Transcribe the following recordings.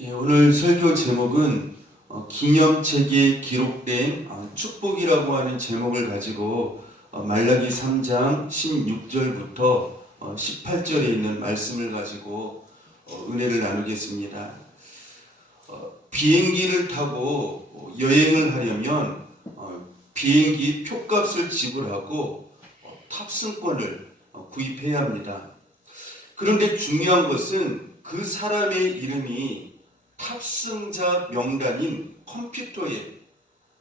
예, 오늘 설교 제목은 기념책에 기록된 축복이라고 하는 제목을 가지고 말라기 3장 16절부터 18절에 있는 말씀을 가지고 은혜를 나누겠습니다. 비행기를 타고 여행을 하려면 비행기 표값을 지불하고 탑승권을 구입해야 합니다. 그런데 중요한 것은 그 사람의 이름이 탑승자 명단인 컴퓨터에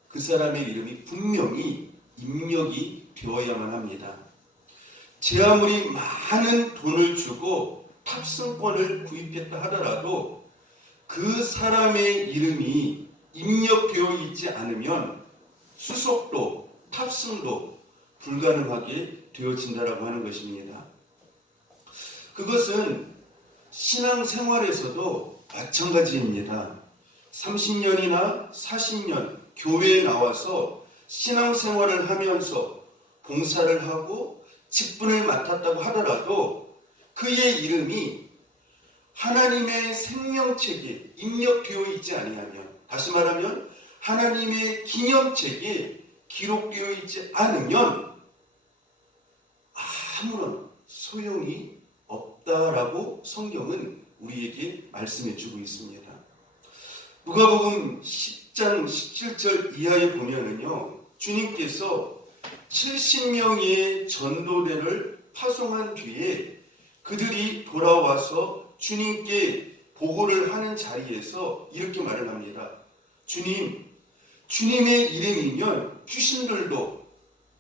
그 사람의 이름이 분명히 입력이 되어야만 합니다. 제 아무리 많은 돈을 주고 탑승권을 구입했다 하더라도 그 사람의 이름이 입력되어 있지 않으면 수속도 탑승도 불가능하게 되어진다라고 하는 것입니다. 그것은 신앙생활에서도 마찬가지입니다. 30년이나 40년 교회에 나와서 신앙생활을 하면서 봉사를 하고 직분을 맡았다고 하더라도 그의 이름이 하나님의 생명책에 입력되어 있지 아니하면, 다시 말하면 하나님의 기념책에 기록되어 있지 않으면 아무런 소용이 없다라고 성경은 우리에게 말씀해 주고 있습니다. 누가복음 10장 17절 이하에 보면은요, 주님께서 70명의 전도대를 파송한 뒤에 그들이 돌아와서 주님께 보고를 하는 자리에서 이렇게 말을 합니다. 주님의 이름이면 귀신들도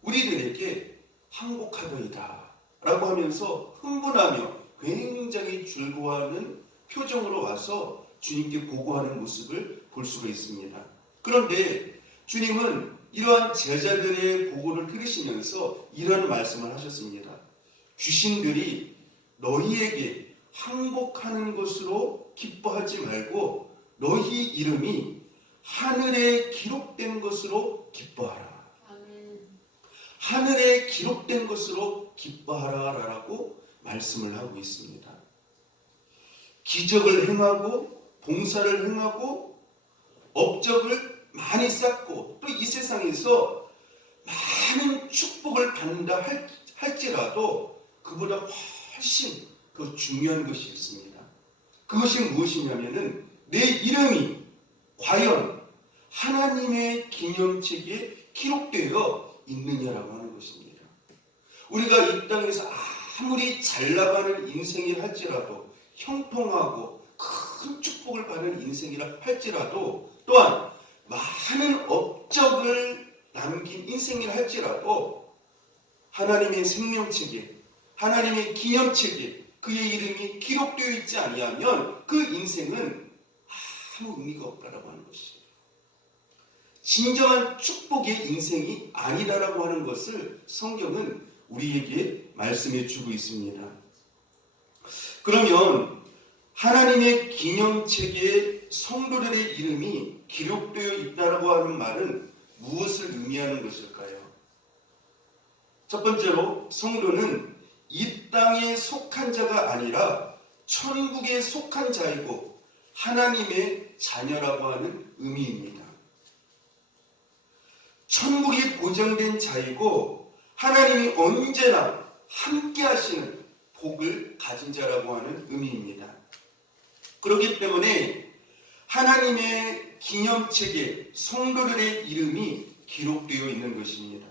우리들에게 항복하더이다 라고 하면서 흥분하며 굉장히 즐거워하는 표정으로 와서 주님께 보고하는 모습을 볼 수가 있습니다. 그런데 주님은 이러한 제자들의 보고를 들으시면서 이런 말씀을 하셨습니다. 귀신들이 너희에게 항복하는 것으로 기뻐하지 말고 너희 이름이 하늘에 기록된 것으로 기뻐하라. 하늘에 기록된 것으로 기뻐하라 라고 말씀을 하고 있습니다. 기적을 행하고 봉사를 행하고 업적을 많이 쌓고 또 이 세상에서 많은 축복을 받는다 할지라도 그보다 훨씬 더 중요한 것이 있습니다. 그것이 무엇이냐면은 내 이름이 과연 하나님의 기념책에 기록되어 있느냐라고 하는 것입니다. 우리가 이 땅에서 아무리 잘 나가는 인생이라 할지라도, 형통하고 큰 축복을 받는 인생이라 할지라도, 또한 많은 업적을 남긴 인생이라 할지라도 하나님의 생명책에, 하나님의 기념책에 그의 이름이 기록되어 있지 아니하면 그 인생은 아무 의미가 없다라고 하는 것이죠. 진정한 축복의 인생이 아니다라고 하는 것을 성경은 우리에게 말씀해 주고 있습니다. 그러면 하나님의 기념책에 성도들의 이름이 기록되어 있다라고 하는 말은 무엇을 의미하는 것일까요? 첫 번째로 성도는 이 땅에 속한 자가 아니라 천국에 속한 자이고 하나님의 자녀라고 하는 의미입니다. 천국이 보장된 자이고 하나님이 언제나 함께 하시는 복을 가진 자라고 하는 의미입니다. 그렇기 때문에 하나님의 기념책에 성도들의 이름이 기록되어 있는 것입니다.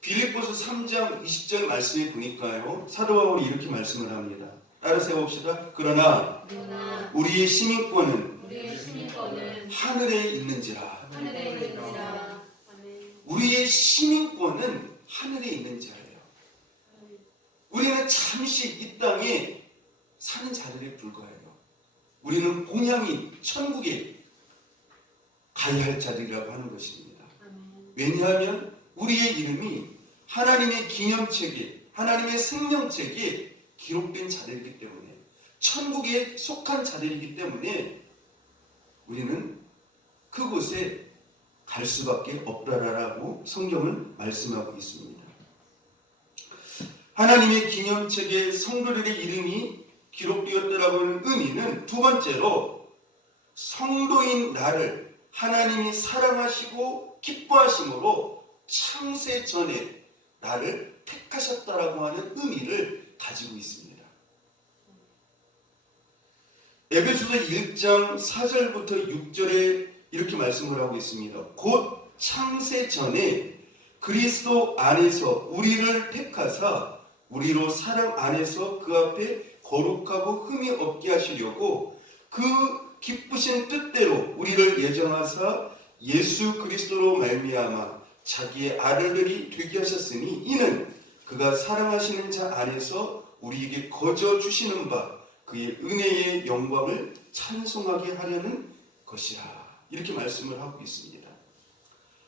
빌립보서 3장 20절 말씀에 보니까요, 사도 바울이 이렇게 말씀을 합니다. 따라서 해봅시다. 그러나 우리의 시민권은 하늘에 있는지라. 우리의 시민권은 하늘에 있는 자예요. 우리는 잠시 이 땅에 사는 자들에 불과해요. 우리는 본향인 천국에 가야 할 자들이라고 하는 것입니다. 왜냐하면 우리의 이름이 하나님의 기념책에, 하나님의 생명책에 기록된 자들이기 때문에, 천국에 속한 자들이기 때문에 우리는 그곳에 갈 수밖에 없다라고 성경은 말씀하고 있습니다. 하나님의 기념책에 성도들의 이름이 기록되었다라고 하는 의미는 두 번째로 성도인 나를 하나님이 사랑하시고 기뻐하심으로 창세 전에 나를 택하셨다라고 하는 의미를 가지고 있습니다. 에베소서 1장 4절부터 6절에 이렇게 말씀을 하고 있습니다. 곧 창세 전에 그리스도 안에서 우리를 택하사 우리로 사랑 안에서 그 앞에 거룩하고 흠이 없게 하시려고 그 기쁘신 뜻대로 우리를 예정하사 예수 그리스도로 말미암아 자기의 아들들이 되게 하셨으니 이는 그가 사랑하시는 자 안에서 우리에게 거저 주시는 바 그의 은혜의 영광을 찬송하게 하려는 것이라. 이렇게 말씀을 하고 있습니다.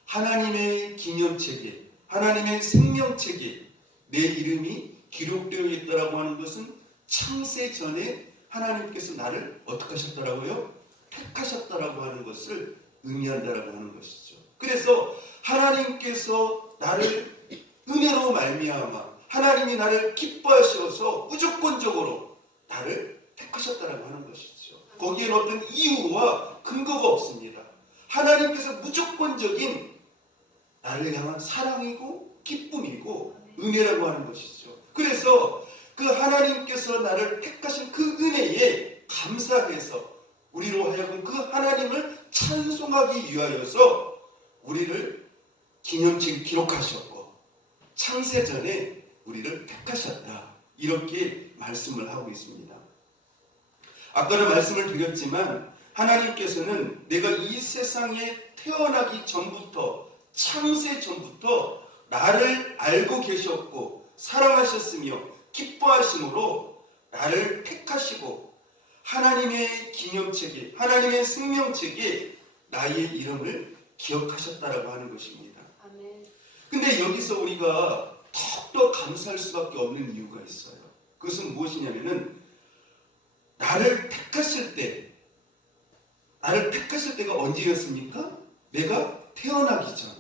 하나님의 기념책에, 하나님의 생명책에 내 이름이 기록되어 있다라고 하는 것은 창세 전에 하나님께서 나를 어떻게 하셨다라고요? 택하셨다라고 하는 것을 의미한다라고 하는 것이죠. 그래서 하나님께서 나를 은혜로 말미암아 하나님이 나를 기뻐하셔서 무조건적으로 나를 택하셨다라고 하는 것이죠. 거기에는 어떤 이유와 근거가 없습니다. 하나님께서 무조건적인 나를 향한 사랑이고 기쁨이고 은혜라고 하는 것이죠. 그래서 그 하나님께서 나를 택하신 그 은혜에 감사해서 우리로 하여금 그 하나님을 찬송하기 위하여서 우리를 기념책에 기록하셨고 창세전에 우리를 택하셨다. 이렇게 말씀을 하고 있습니다. 아까는 말씀을 드렸지만 하나님께서는 내가 이 세상에 태어나기 전부터 창세 전부터 나를 알고 계셨고 사랑하셨으며 기뻐하심으로 나를 택하시고 하나님의 기념책에 하나님의 생명책에 나의 이름을 기억하셨다라고 하는 것입니다. 근데 여기서 우리가 더욱더 감사할 수밖에 없는 이유가 있어요. 그것은 무엇이냐면은 나를 택하실 때가 언제였습니까? 내가 태어나기 전,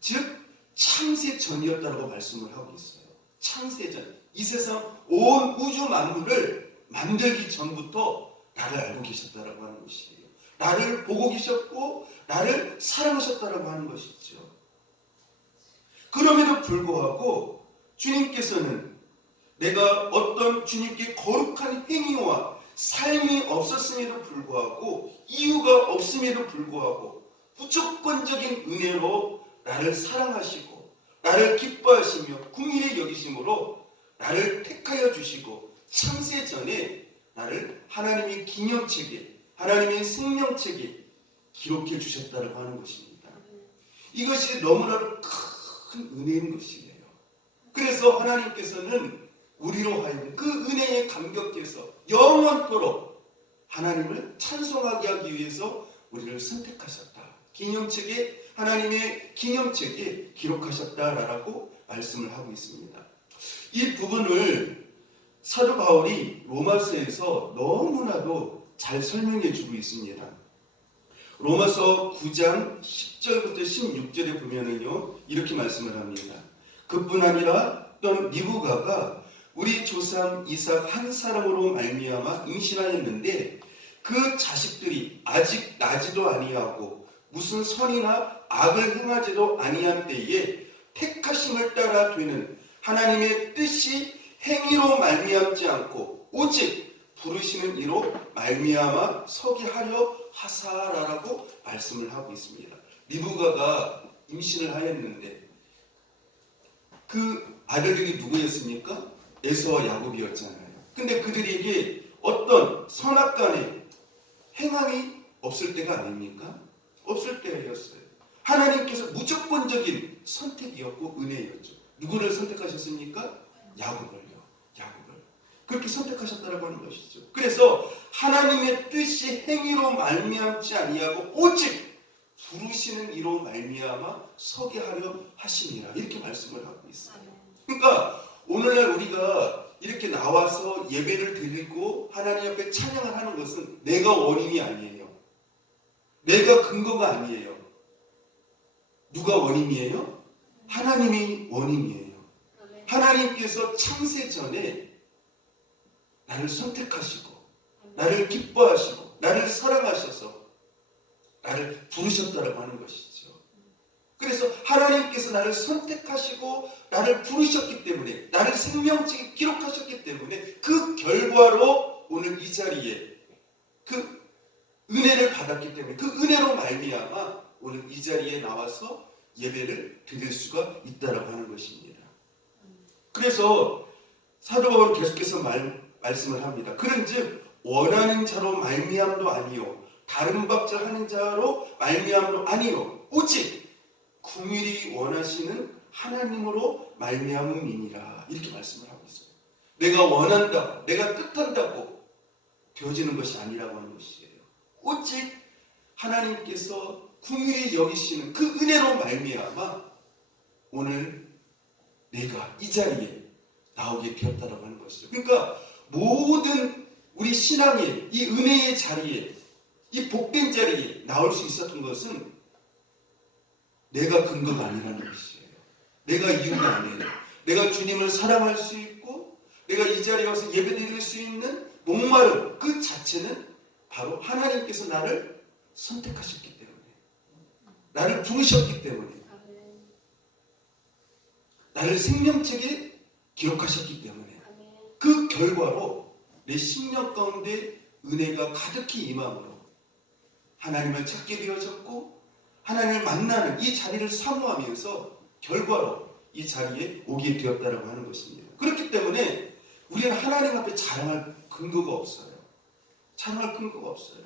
즉 창세 전이었다라고 말씀을 하고 있어요. 창세 전, 이 세상 온 우주 만물을 만들기 전부터 나를 알고 계셨다라고 하는 것이에요. 나를 보고 계셨고 나를 사랑하셨다라고 하는 것이죠. 그럼에도 불구하고 주님께서는 내가 어떤 주님께 거룩한 행위와 삶이 없었음에도 불구하고 이유가 없음에도 불구하고 무조건적인 은혜로 나를 사랑하시고 나를 기뻐하시며 긍휼히 여기심으로 나를 택하여 주시고 창세 전에 나를 하나님의 기념책에 하나님의 생명책에 기록해 주셨다고 하는 것입니다. 이것이 너무나도 큰 은혜인 것이에요. 그래서 하나님께서는 우리로 하여금 그 은혜에 감격해서 영원토록 하나님을 찬송하게 하기 위해서 우리를 선택하셨다. 기념책에 하나님의 기념책에 기록하셨다라고 말씀을 하고 있습니다. 이 부분을 사도 바울이 로마서에서 너무나도 잘 설명해 주고 있습니다. 로마서 9장 10절부터 16절에 보면은요 이렇게 말씀을 합니다. 그뿐 아니라 어떤 리브가가 우리 조상 이삭 한 사람으로 말미암아 임신하였는데 그 자식들이 아직 나지도 아니하고 무슨 선이나 악을 행하지도 아니한 때에 택하심을 따라 되는 하나님의 뜻이 행위로 말미암지 않고 오직 부르시는 이로 말미암아 서게 하려 하사라라고 말씀을 하고 있습니다. 리브가가 임신을 하였는데 그 아들들이 누구였습니까? 에서와 야곱이었잖아요. 근데 그들에게 어떤 선악간의 행함이 없을 때가 아닙니까? 없을 때였어요. 하나님께서 무조건적인 선택이었고 은혜였죠. 누구를 선택하셨습니까? 야곱을요. 야곱을. 그렇게 선택하셨다고 하는 것이죠. 그래서 하나님의 뜻이 행위로 말미암지 아니하고 오직 부르시는 이로 말미암아 서게 하려 하시니라. 이렇게 말씀을 하고 있어요. 그러니까 오늘날 우리가 이렇게 나와서 예배를 드리고 하나님 앞에 찬양을 하는 것은 내가 원인이 아니에요. 내가 근거가 아니에요. 누가 원인이에요? 하나님이 원인이에요. 하나님께서 창세 전에 나를 선택하시고 나를 기뻐하시고 나를 사랑하시고 부르셨다라고 하는 것이죠. 그래서 하나님께서 나를 선택하시고 나를 부르셨기 때문에, 나를 생명책에 기록하셨기 때문에 그 결과로 오늘 이 자리에 그 은혜를 받았기 때문에 그 은혜로 말미암아 오늘 이 자리에 나와서 예배를 드릴 수가 있다라고 하는 것입니다. 그래서 사도 바울은 계속해서 말씀을 합니다. 그런즉 원하는 자로 말미암도 아니요 다른 박자 하는 자로 말미암도 아니요 오직 긍휼히 원하시는 하나님으로 말미암음이니라 이렇게 말씀을 하고 있어요. 내가 원한다고 내가 뜻한다고 되어지는 것이 아니라고 하는 것이에요. 오직 하나님께서 긍휼히 여기시는 그 은혜로 말미암아 오늘 내가 이 자리에 나오게 되었다라고 하는 것이죠. 그러니까 모든 우리 신앙의 이 은혜의 자리에 이 복된 자리에 나올 수 있었던 것은 내가 근거가 아니라는 것이에요. 내가 이유가 아니에요. 내가 주님을 사랑할 수 있고 내가 이 자리에 와서 예배드릴 수 있는 목마름 그 자체는 바로 하나님께서 나를 선택하셨기 때문에 나를 부르셨기 때문에 나를 생명책에 기록하셨기 때문에 그 결과로 내 심령 가운데 은혜가 가득히 임함으로 하나님을 찾게 되어졌고 하나님을 만나는 이 자리를 사모하면서 결과로 이 자리에 오게 되었다라고 하는 것입니다. 그렇기 때문에 우리는 하나님 앞에 자랑할 근거가 없어요. 자랑할 근거가 없어요.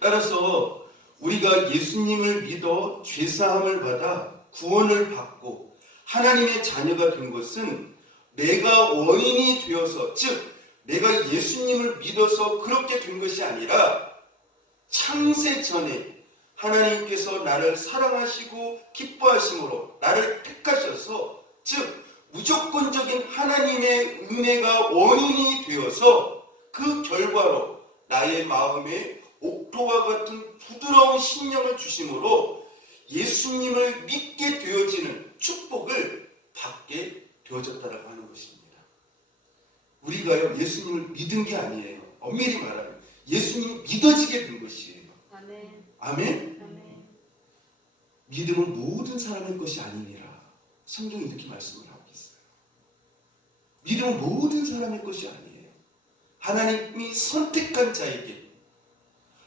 따라서 우리가 예수님을 믿어 죄사함을 받아 구원을 받고 하나님의 자녀가 된 것은 내가 원인이 되어서 즉 내가 예수님을 믿어서 그렇게 된 것이 아니라 창세 전에 하나님께서 나를 사랑하시고 기뻐하심으로 나를 택하셔서 즉 무조건적인 하나님의 은혜가 원인이 되어서 그 결과로 나의 마음에 옥토와 같은 부드러운 심령을 주심으로 예수님을 믿게 되어지는 축복을 받게 되어졌다라고 하는 것입니다. 우리가요 예수님을 믿은 게 아니에요. 엄밀히 말하면 예수님이 믿어지게 된 것이에요. 아멘. 아멘? 아멘. 믿음은 모든 사람의 것이 아니니라. 성경이 이렇게 말씀을 하고 있어요. 믿음은 모든 사람의 것이 아니에요. 하나님이 선택한 자에게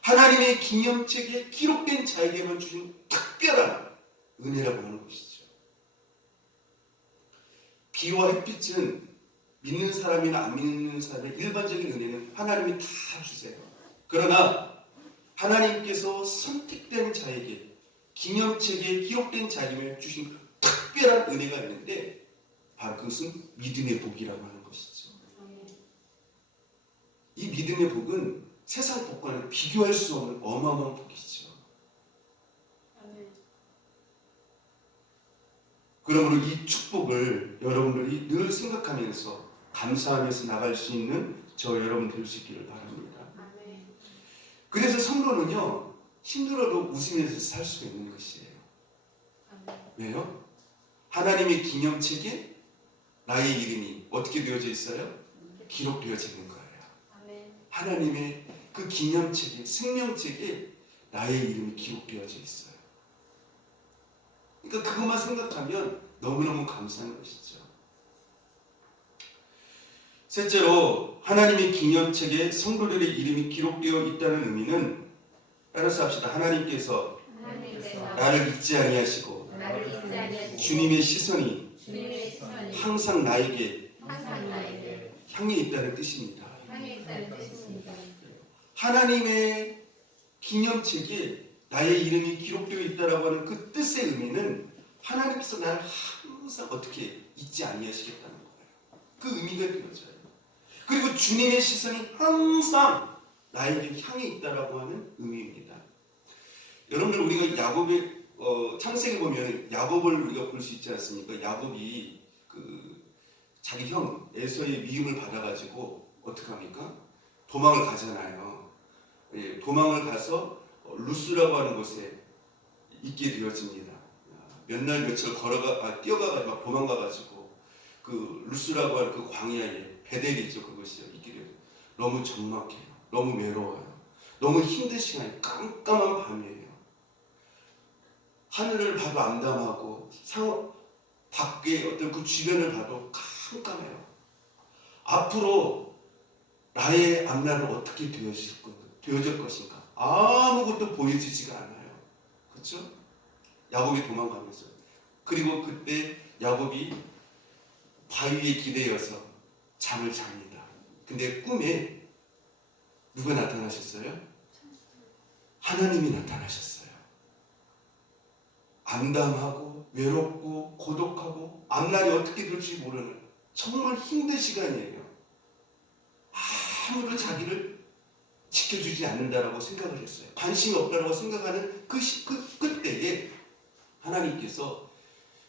하나님의 기념책에 기록된 자에게만 주신 특별한 은혜라고 하는 것이죠. 비와 햇빛은 믿는 사람이나 안 믿는 사람의 일반적인 은혜는 하나님이 다 주세요. 그러나 하나님께서 선택된 자에게 기념책에 기록된 자에게 주신 특별한 은혜가 있는데 바로 그것은 믿음의 복이라고 하는 것이죠. 이 믿음의 복은 세상 복과는 비교할 수 없는 어마어마한 복이죠. 그러므로 이 축복을 여러분들이 늘 생각하면서 감사하면서 나갈 수 있는 저 여러분 될 수 있기를 바랍니다. 그래서 성도는요 힘들어도 웃으면서 살 수가 있는 것이에요. 왜요? 하나님의 기념책에 나의 이름이 어떻게 되어져 있어요? 기록되어져 있는 거예요. 하나님의 그 기념책에 생명책에 나의 이름이 기록되어져 있어요. 그러니까 그것만 생각하면 너무너무 감사한 것이죠. 셋째로 하나님의 기념책에 성도들의 이름이 기록되어 있다는 의미는 따라서 합시다. 하나님께서 나를 잊지 아니하시고 주님의 시선이 항상 나에게 향해 있다는 뜻입니다. 하나님의 기념책에 나의 이름이 기록되어 있다라고 하는 그 뜻의 의미는 하나님께서 나를 항상 어떻게 잊지 아니하시겠다는 거예요. 그 의미가 되어져요. 그리고 주님의 시선이 항상 나에게 향해 있다라고 하는 의미입니다. 여러분들 우리가 야곱의 창세기 보면 야곱을 우리가 볼 수 있지 않습니까? 야곱이 그 자기 형 에서의 미움을 받아가지고 어떻게 합니까? 도망을 가잖아요. 예, 도망을 가서 루스라고 하는 곳에 있게 되어집니다. 몇 날 며칠 뛰어가가지고 막 도망가가지고 그 루스라고 하는 그 광야에 베델이죠. 그것이요. 있게 되어요. 너무 적막해요. 너무 외로워요. 너무 힘든 시간이 깜깜한 밤이에요. 하늘을 봐도 암담하고 밖에 어떤 그 주변을 봐도 깜깜해요. 앞으로 나의 앞날은 어떻게 되어질 것인가? 아무것도 보여지지가 않아요. 그렇죠? 야곱이 도망가면서. 그리고 그때 야곱이 바위에 기대어서 잠을 잡니다. 근데 꿈에 누가 나타나셨어요? 하나님이 나타나셨어요. 암담하고 외롭고 고독하고 앞날이 어떻게 될지 모르는 정말 힘든 시간이에요. 아무도 자기를 지켜주지 않는다라고 생각을 했어요. 관심이 없다라고 생각하는 그때에 하나님께서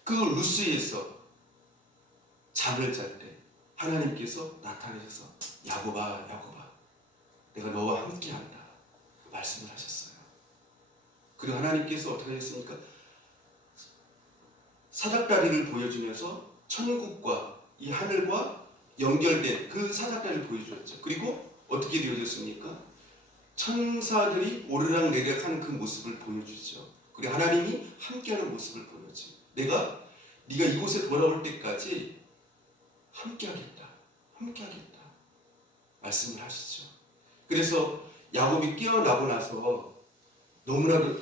그 루스에서 잠을 잘 때 하나님께서 나타나셔서 야곱아 야곱아 내가 너와 함께한다 말씀을 하셨어요. 그리고 하나님께서 어떻게 하셨습니까? 사닥다리를 보여주면서 천국과 이 하늘과 연결된 그 사닥다리를 보여주었죠. 그리고 어떻게 되어졌습니까? 천사들이 오르락내리락하는 그 모습을 보여주죠. 그리고 하나님이 함께하는 모습을 보여줘. 네가 이곳에 돌아올 때까지 함께하겠다. 말씀을 하시죠. 그래서 야곱이 깨어나고 나서 너무나도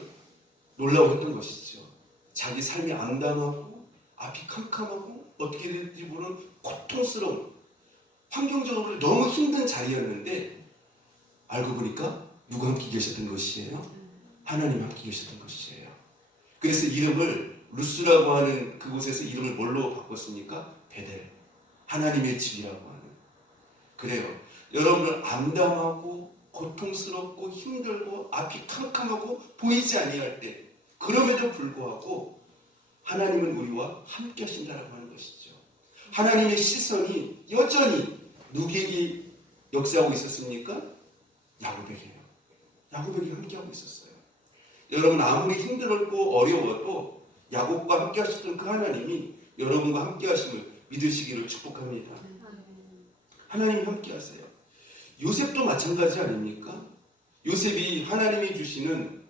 놀라웠던 것이죠. 자기 삶이 암담하고 앞이 캄캄하고 어떻게 될지 모르는 고통스러운 환경적으로 너무 힘든 자리였는데 알고 보니까 누가 함께 계셨던 것이에요? 하나님 함께 계셨던 것이에요. 그래서 이름을 루스라고 하는 그곳에서 이름을 뭘로 바꿨습니까? 베델. 하나님의 집이라고 하는. 그래요. 여러분은 암담하고 고통스럽고 힘들고 앞이 캄캄하고 보이지 아니할 때 그럼에도 불구하고 하나님은 우리와 함께 하신다라고 하는 것이죠. 하나님의 시선이 여전히 누구에게 역사하고 있었습니까? 야곱에게요. 야곱에게 함께하고 있었어요. 여러분 아무리 힘들었고 어려워도 야곱과 함께 하셨던 그 하나님이 여러분과 함께 하심을 믿으시기를 축복합니다. 하나님이 함께 하세요. 요셉도 마찬가지 아닙니까? 요셉이 하나님이 주시는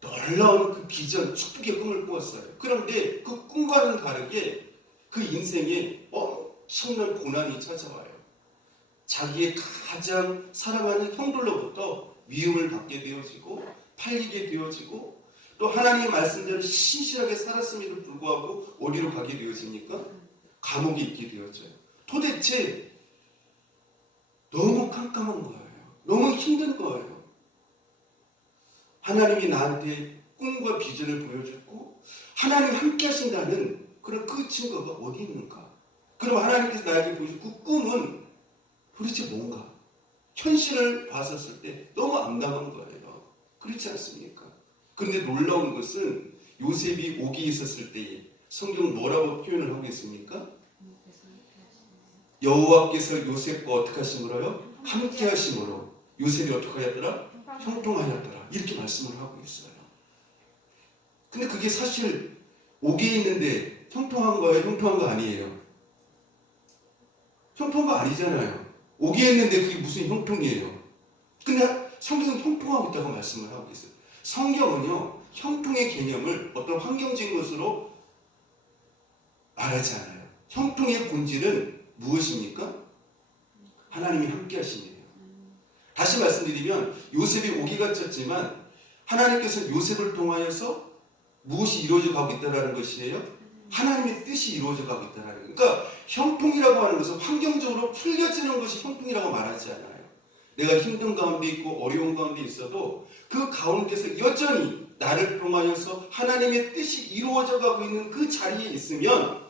놀라운 그 비전, 축복의 꿈을 꾸었어요. 그런데 그 꿈과는 다르게 그 인생에 엄청난 고난이 찾아와요. 자기의 가장 사랑하는 형들로부터 미움을 받게 되어지고 팔리게 되어지고 또 하나님의 말씀대로 신실하게 살았음에도 불구하고 어디로 가게 되어집니까? 감옥에 있게 되어져요. 도대체 너무 깜깜한 거예요. 너무 힘든 거예요. 하나님이 나한테 꿈과 비전을 보여줬고 하나님 함께 하신다는 그런 그 증거가 어디 있는가? 그럼 하나님께서 나에게 보여준 그 꿈은 도대체 뭔가? 현실을 봤었을 때 너무 암담한 거예요. 그렇지 않습니까? 그런데 놀라운 것은 요셉이 옥에 있었을 때에 성경은 뭐라고 표현을 하고 있습니까? 여호와께서 요셉과 어떻게 하심으로요? 함께 하심으로 요셉이 어떻게 하였더라? 형통하였더라. 이렇게 말씀을 하고 있어요. 근데 그게 사실 옥에 있는데 형통한 거예요? 형통한 거 아니에요? 형통한 거 아니잖아요. 옥에 있는데 그게 무슨 형통이에요? 근데 성경은 형통하고 있다고 말씀을 하고 있어요. 성경은요, 형통의 개념을 어떤 환경적인 것으로 말하지 않아요. 형통의 본질은 무엇입니까? 하나님이 함께 하심이에요. 다시 말씀드리면 요셉이 옥에 갇혔지만 하나님께서 요셉을 통하여서 무엇이 이루어져 가고 있다는 것이에요? 하나님의 뜻이 이루어져 가고 있다는 거예요. 그러니까 형통이라고 하는 것은 환경적으로 풀려지는 것이 형통이라고 말하지 않아요. 내가 힘든 가운데 있고 어려운 가운데 있어도 그 가운데서 여전히 나를 통하여서 하나님의 뜻이 이루어져 가고 있는 그 자리에 있으면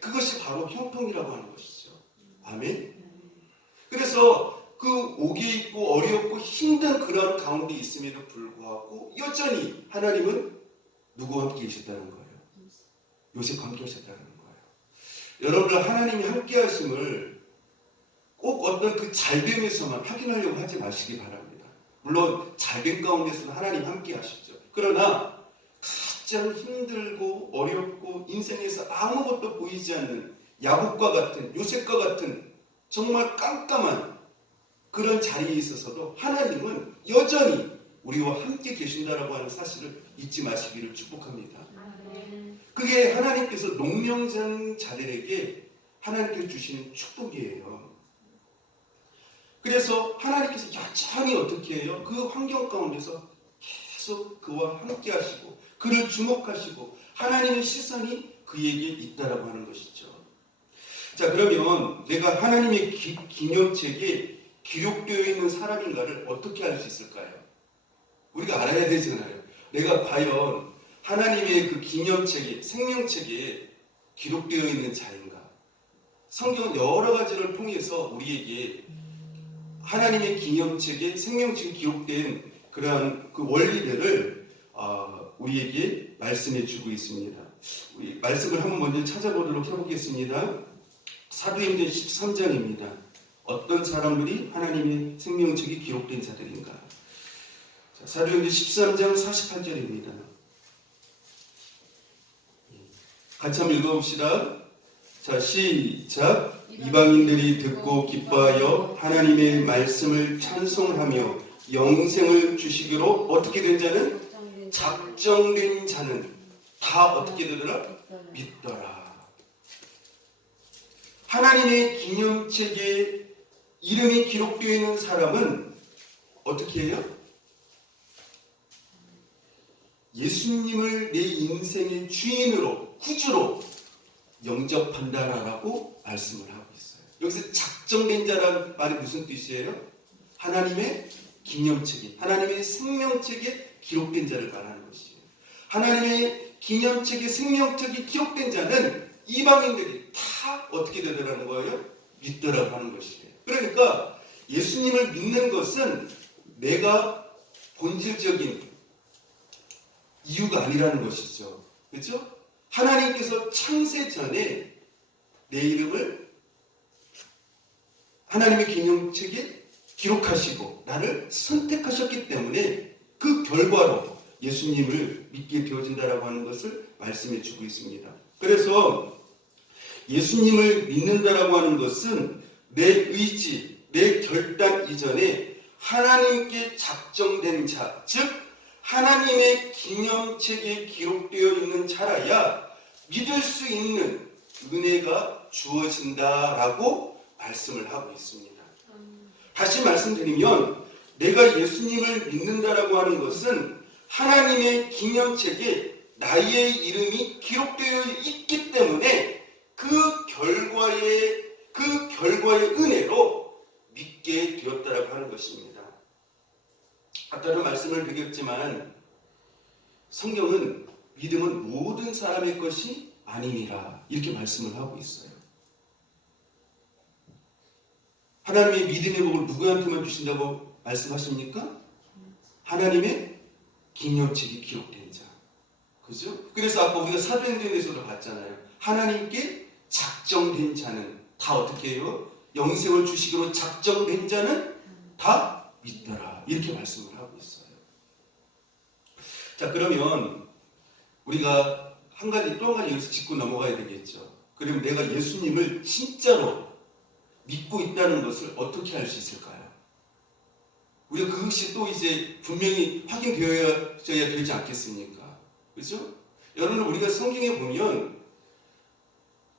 그것이 바로 형통이라고 하는 것이죠. 아멘. 그래서 그 옥에 있고 어렵고 힘든 그런 가운데 있음에도 불구하고 여전히 하나님은 누구와 함께 계셨다는 거예요? 요셉과 함께 하셨다는 거예요. 여러분들 하나님이 함께 하심을 꼭 어떤 그 잘됨에서만 확인하려고 하지 마시기 바랍니다. 물론 잘됨 가운데서는 하나님 함께 하시죠. 그러나 가장 힘들고 어렵고 인생에서 아무것도 보이지 않는 야곱과 같은 요셉과 같은 정말 깜깜한 그런 자리에 있어서도 하나님은 여전히 우리와 함께 계신다라고 하는 사실을 잊지 마시기를 축복합니다. 아멘. 그게 하나님께서 농명장 자들에게 하나님께서 주시는 축복이에요. 그래서 하나님께서 여전히 어떻게 해요? 그 환경 가운데서 계속 그와 함께 하시고 그를 주목하시고 하나님의 시선이 그에게 있다라고 하는 것이죠. 자, 그러면 내가 하나님의 기념책에 기록되어 있는 사람인가를 어떻게 알 수 있을까요? 우리가 알아야 되잖아요. 내가 과연 하나님의 그 기념책에, 생명책에 기록되어 있는 자인가? 성경 여러 가지를 통해서 우리에게 하나님의 기념책에, 생명책에 기록된 그러한 그 원리들을 우리에게 말씀해 주고 있습니다. 우리 말씀을 한번 먼저 찾아보도록 해보겠습니다. 사도행전 13장입니다. 어떤 사람들이 하나님의 생명책에 기록된 자들인가? 자, 사도행전 13장 48절입니다. 같이 한번 읽어봅시다. 자, 시작. 이방인들이 듣고 기뻐하여 하나님의 말씀을 찬송하며 영생을 주시기로 어떻게 된 자는? 작정된 자는 다 어떻게 되더라? 믿더라. 하나님의 기념책에 이름이 기록되어 있는 사람은 어떻게 해요? 예수님을 내 인생의 주인으로, 구주로 영접한다라고 말씀을 하고 있어요. 여기서 작정된 자라는 말이 무슨 뜻이에요? 하나님의 기념책에, 하나님의 생명책에 기록된 자를 말하는 것이에요. 하나님의 기념책에, 생명책에 기록된 자는 이방인들이 다 어떻게 되더라는 거예요? 믿더라고 하는 것이에요. 그러니까 예수님을 믿는 것은 내가 본질적인 이유가 아니라는 것이죠. 그렇죠? 하나님께서 창세 전에 내 이름을 하나님의 기념책에 기록하시고 나를 선택하셨기 때문에 그 결과로 예수님을 믿게 되어진다라고 하는 것을 말씀해 주고 있습니다. 그래서 예수님을 믿는다라고 하는 것은 내 의지, 내 결단 이전에 하나님께 작정된 자, 즉 하나님의 기념책에 기록되어 있는 자라야 믿을 수 있는 은혜가 주어진다라고 말씀을 하고 있습니다. 다시 말씀드리면 내가 예수님을 믿는다라고 하는 것은 하나님의 기념책에 나의 이름이 기록되어 있기 때문에 그 결과의 은혜로 믿게 되었다라고 하는 것입니다. 아까도 말씀을 드렸지만 성경은 믿음은 모든 사람의 것이 아니니라 이렇게 말씀을 하고 있어요. 하나님의 믿음의 복을 누구한테만 주신다고 말씀하십니까? 하나님의 기념책이 기록된 자. 그죠? 그래서 아까 우리가 사도행전에서도 봤잖아요. 하나님께 작정된 자는 다 어떻게 해요? 영생을 주시기로 작정된 자는 다 믿더라. 이렇게 말씀을 하고 있어요. 자, 그러면 우리가 또 한 가지 여기서 짚고 넘어가야 되겠죠. 그러면 내가 예수님을 진짜로 믿고 있다는 것을 어떻게 알 수 있을까요? 우리가 그것이 또 이제 분명히 확인되어야 되지 않겠습니까? 그렇죠? 여러분, 우리가 성경에 보면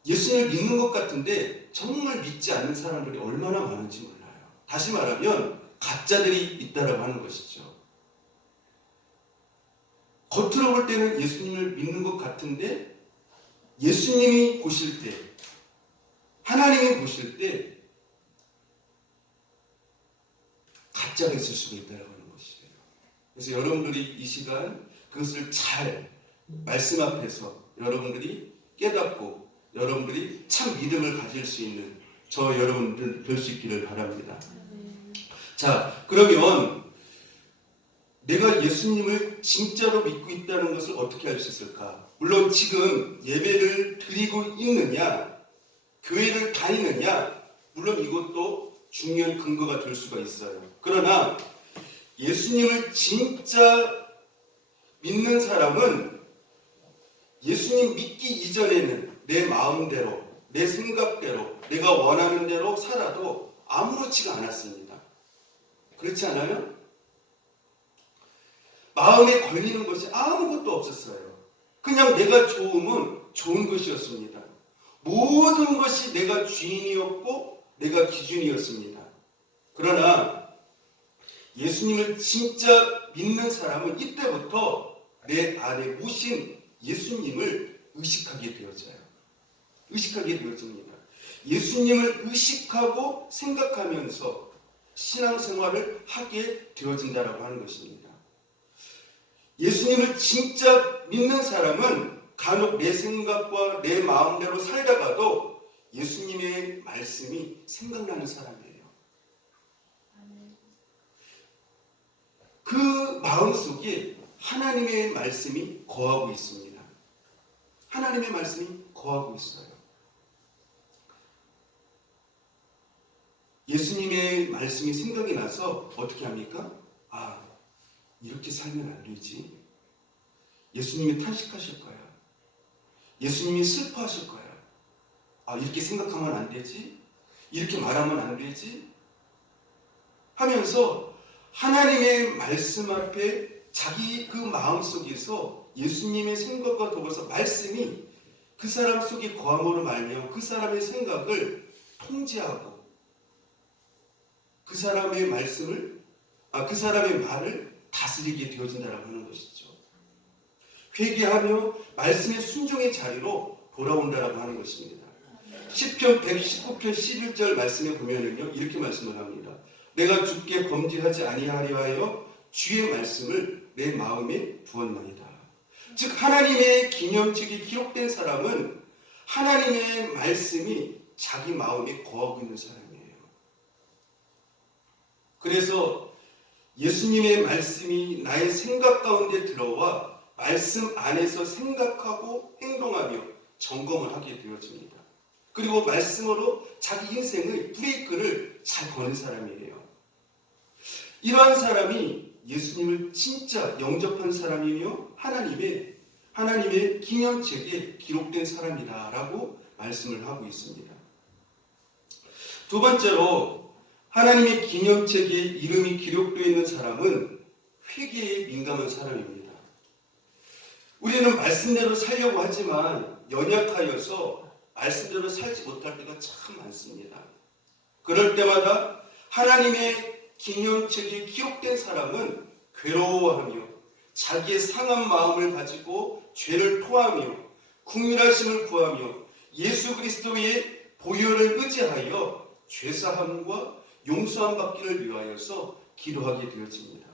예수님을 믿는 것 같은데 정말 믿지 않는 사람들이 얼마나 많은지 몰라요. 다시 말하면 가짜들이 있다라고 하는 것이죠. 겉으로 볼 때는 예수님을 믿는 것 같은데 예수님이 보실 때, 하나님이 보실 때 가짜가 있을 수가 있다라고 하는 것이에요. 그래서 여러분들이 이 시간 그것을 잘 말씀 앞에서 여러분들이 깨닫고 여러분들이 참 믿음을 가질 수 있는 저 여러분들 될 수 있기를 바랍니다. 자, 그러면 내가 예수님을 진짜로 믿고 있다는 것을 어떻게 알 수 있을까? 물론 지금 예배를 드리고 있느냐, 교회를 다니느냐, 물론 이것도 중요한 근거가 될 수가 있어요. 그러나 예수님을 진짜 믿는 사람은 예수님 믿기 이전에는 내 마음대로, 내 생각대로, 내가 원하는 대로 살아도 아무렇지가 않았습니다. 그렇지 않아요? 마음에 걸리는 것이 아무것도 없었어요. 그냥 내가 좋으면 좋은 것이었습니다. 모든 것이 내가 주인이었고 내가 기준이었습니다. 그러나 예수님을 진짜 믿는 사람은 이때부터 내 안에 오신 예수님을 의식하게 되어져요. 의식하게 되어집니다. 예수님을 의식하고 생각하면서 신앙생활을 하게 되어진다라고 하는 것입니다. 예수님을 진짜 믿는 사람은 간혹 내 생각과 내 마음대로 살다가도 예수님의 말씀이 생각나는 사람이에요. 그 마음속에 하나님의 말씀이 거하고 있습니다. 하나님의 말씀이 거하고 있어요. 예수님의 말씀이 생각이 나서 어떻게 합니까? 이렇게 살면 안 되지. 예수님이 탄식하실 거야. 예수님이 슬퍼하실 거야. 이렇게 생각하면 안 되지. 이렇게 말하면 안 되지. 하면서 하나님의 말씀 앞에 자기 그 마음 속에서 예수님의 생각과 더불어서 말씀이 그 사람 속에 거함으로 말미암아 그 사람의 생각을 통제하고 그 사람의 말씀을 그 사람의 말을 다스리게 되어진다라고 하는 것이죠. 회개하며 말씀의 순종의 자리로 돌아온다라고 하는 것입니다. 시편 119편 11절 말씀에 보면은요 이렇게 말씀을 합니다. 내가 주께 범죄하지 아니하려 하여 주의 말씀을 내 마음에 두었나이다. 즉 하나님의 기념책이 기록된 사람은 하나님의 말씀이 자기 마음에 거하고 있는 사람이에요. 그래서 예수님의 말씀이 나의 생각 가운데 들어와 말씀 안에서 생각하고 행동하며 점검을 하게 되어집니다. 그리고 말씀으로 자기 인생의 브레이크를 잘 거는 사람이에요. 이러한 사람이 예수님을 진짜 영접한 사람이며 하나님의 기념책에 기록된 사람이다라고 말씀을 하고 있습니다. 두 번째로 하나님의 기념책에 이름이 기록되어 있는 사람은 회개에 민감한 사람입니다. 우리는 말씀대로 살려고 하지만 연약하여서 말씀대로 살지 못할 때가 참 많습니다. 그럴 때마다 하나님의 기념책에 기록된 사람은 괴로워하며 자기의 상한 마음을 가지고 죄를 토하며 국률하심을 구하며 예수 그리스도의 보혈을 의지하여 죄사함과 용서함 받기를 위하여서 기도하게 되어집니다.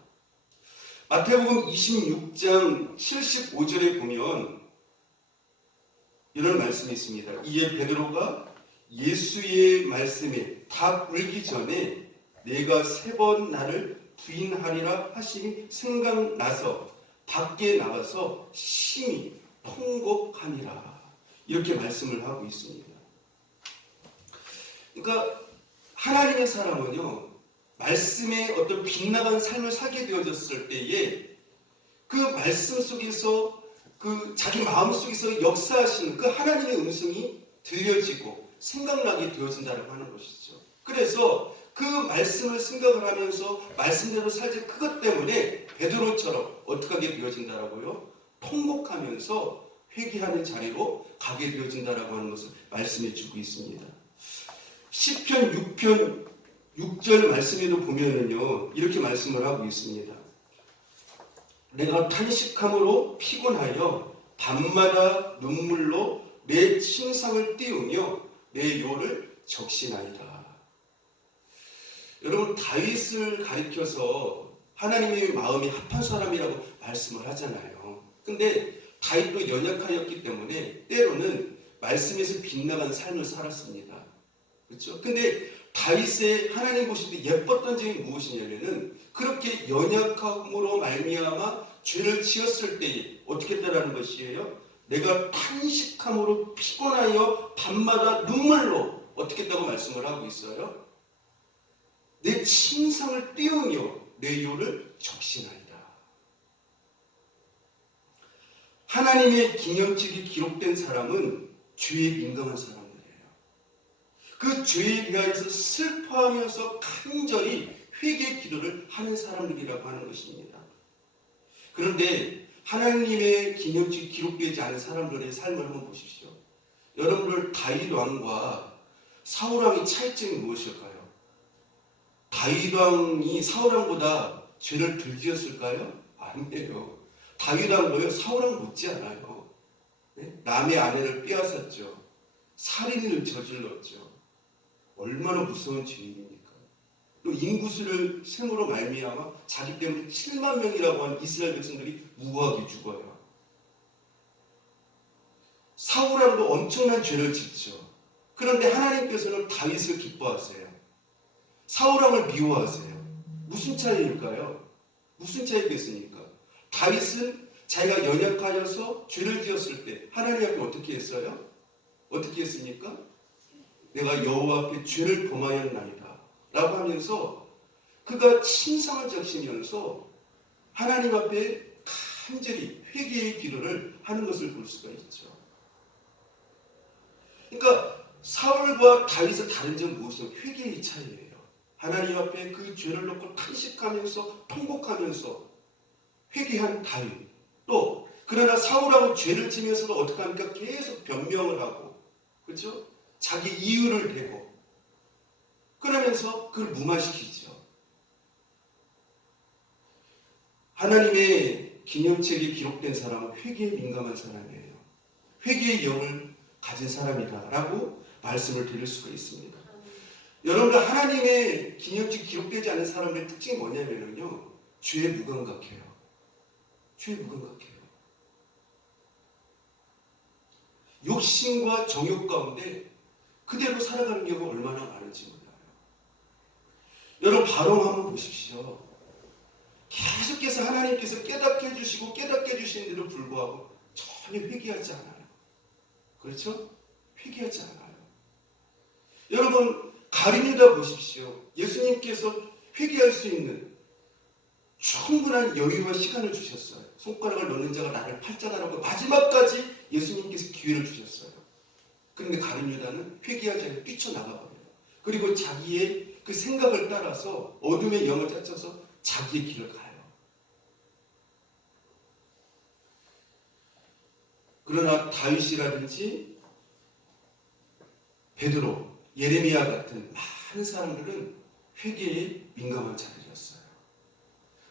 마태복음 26장 75절에 보면 이런 말씀이 있습니다. 이에 베드로가 예수의 말씀에 답 울기 전에 내가 3번 나를 부인하리라 하심이 생각나서 밖에 나가서 심히 통곡하니라. 이렇게 말씀을 하고 있습니다. 그러니까 하나님의 사람은요, 말씀의 어떤 빗나간 삶을 살게 되어졌을 때에 그 말씀 속에서 그 자기 마음 속에서 역사하시는 그 하나님의 음성이 들려지고 생각나게 되어진다고 하는 것이죠. 그래서 그 말씀을 생각을 하면서 말씀대로 살지 그것 때문에 베드로처럼 어떻게 하게 되어진다라고요? 통곡하면서 회개하는 자리로 가게 되어진다라고 하는 것을 말씀해 주고 있습니다. 시편 6편 6절 말씀에도 보면은요 이렇게 말씀을 하고 있습니다. 내가 탄식함으로 피곤하여 밤마다 눈물로 내 침상을 띄우며 내 요를 적시나이다. 여러분 다윗을 가리켜서 하나님의 마음이 합한 사람이라고 말씀을 하잖아요. 근데 다윗도 연약하였기 때문에 때로는 말씀에서 빗나간 삶을 살았습니다. 그렇죠? 근데 다윗의 하나님 보실 때 예뻤던 점이 무엇이냐면은 그렇게 연약함으로 말미암아 죄를 지었을 때 어떻게 했다라는 것이에요? 내가 탄식함으로 피곤하여 밤마다 눈물로 어떻게 했다고 말씀을 하고 있어요? 내 침상을 띄우며 내 요를 적시나이다. 하나님의 기념책이 기록된 사람은 죄에 민감한 사람들이에요. 그 죄에 대하여서 슬퍼하면서 간절히 회개 기도를 하는 사람들이라고 하는 것입니다. 그런데 하나님의 기념책이 기록되지 않은 사람들의 삶을 한번 보십시오. 여러분들 다윗 왕과 사울 왕의 차이점이 무엇일까요? 다윗 왕이 사울 왕보다 죄를 덜 지었을까요? 아니에요. 다윗 왕도요 사울 왕 못지 않아요. 네? 남의 아내를 빼앗았죠. 살인을 저질렀죠. 얼마나 무서운 죄입니까? 또 인구수를 셈으로 말미암아 자기 때문에 7만 명이라고 하는 이스라엘 백성들이 무고하게 죽어요. 사울 왕도 엄청난 죄를 짓죠. 그런데 하나님께서는 다윗을 기뻐하세요. 사울 왕을 미워하세요. 무슨 차이일까요? 무슨 차이겠습니까? 다윗은 자기가 연약하여서 죄를 지었을 때 하나님 앞에 어떻게 했어요? 어떻게 했습니까? 내가 여호와 앞에 죄를 범하였나이다 라고 하면서 그가 신상을 적시면서 하나님 앞에 간절히 회개의 기도를 하는 것을 볼 수가 있죠. 그러니까 사울과 다윗의 다른 점은 무엇이냐? 회개의 차이예요. 하나님 앞에 그 죄를 놓고 탄식하면서 통곡하면서 회개한 다윗. 또 그러나 사울하고 죄를 지면서도 어떻게 합니까? 계속 변명을 하고, 그렇죠? 자기 이유를 대고 그러면서 그걸 무마시키죠. 하나님의 기념책에 기록된 사람은 회개에 민감한 사람이에요. 회개의 영을 가진 사람이다라고 말씀을 드릴 수가 있습니다. 여러분들 하나님의 기념책 기록되지 않은 사람의 특징이 뭐냐면요, 죄에 무감각해요. 죄에 무감각해요. 욕심과 정욕 가운데 그대로 살아가는 경우가 얼마나 많은지 몰라요. 여러분 바로 한번 보십시오. 계속해서 하나님께서 깨닫게 해주시고 깨닫게 해주시는데도 불구하고 전혀 회개하지 않아요. 그렇죠? 회개하지 않아요. 여러분 가룟유다 보십시오. 예수님께서 회개할 수 있는 충분한 여유와 시간을 주셨어요. 손가락을 넣는 자가 나를 팔자라고 마지막까지 예수님께서 기회를 주셨어요. 그런데 가룟유다는 회개하지 않고 뛰쳐나가버려요. 그리고 자기의 그 생각을 따라서 어둠의 영을 쫓아서 자기의 길을 가요. 그러나 다윗이라든지 베드로, 예레미야 같은 많은 사람들은 회개에 민감한 자들이었어요.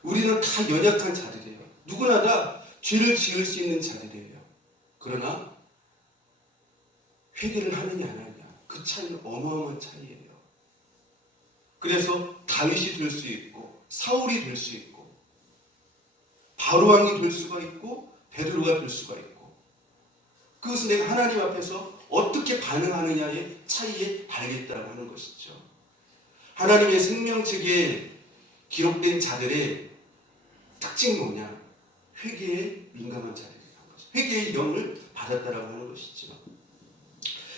우리는 다 연약한 자들이에요. 누구나 다 죄를 지을 수 있는 자들이에요. 그러나 회개를 하느냐 안 하느냐, 그 차이는 어마어마한 차이예요. 그래서 다윗이 될 수 있고 사울이 될 수 있고 바로왕이 될 수가 있고 베드로가 될 수가 있고, 그것은 내가 하나님 앞에서 어떻게 반응하느냐의 차이에 달려있다고 하는 것이죠. 하나님의 생명책에 기록된 자들의 특징이 뭐냐? 회개에 민감한 자들이라는 것이죠. 회개의 영을 받았다라고 하는 것이죠.